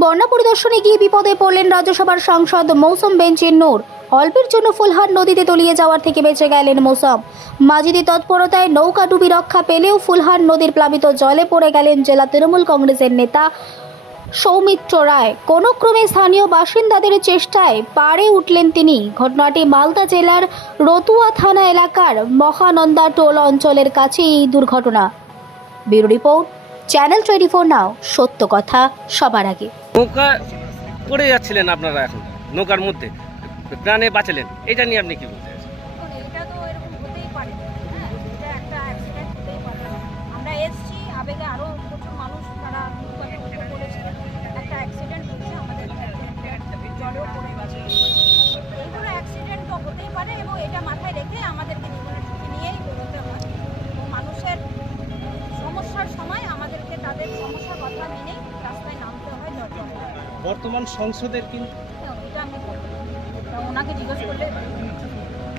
বন্যা পরিদর্শনে গিয়ে বিপদে পড়লেন রাজ্যসভার সাংসদ মৌসুম বেঞ্চির নূর। অল্পের জন্য ফুলহার নদীতে তলিয়ে যাওয়ার থেকে বেঁচে গেলেন মৌসুম। মাজিদি তৎপরতায় নৌকা ডুবি রক্ষা পেলেও ফুলহার নদীর প্লাবিত জলে পড়ে গেলেন জেলা তৃণমূল কংগ্রেসের নেতা সৌমিত্র রায়। কোনো ক্রমে স্থানীয় বাসিন্দাদের চেষ্টায় পাড়ে উঠলেন তিনি। ঘটনাটি মালদা জেলার রতুয়া থানা এলাকার মহানন্দা টোল অঞ্চলের কাছে এই দুর্ঘটনা। Bureau report, channel twenty four now. সত্য কথা সবার আগে। নৌকা পড়ে যাচ্ছিলেন আপনারা এখন, নৌকার মধ্যে। প্রাণে বাঁচালেন, এটা নিয়ে আপনি কি বলতে হ্যাঁ আমরা এইগুলো অ্যাক্সিডেন্ট তো হতেই পারে এবং এটা মাথায় রেখে আমাদেরকে বর্তমান সংসদের কিন্তু। তা ওনাকে জিজ্ঞেস করলে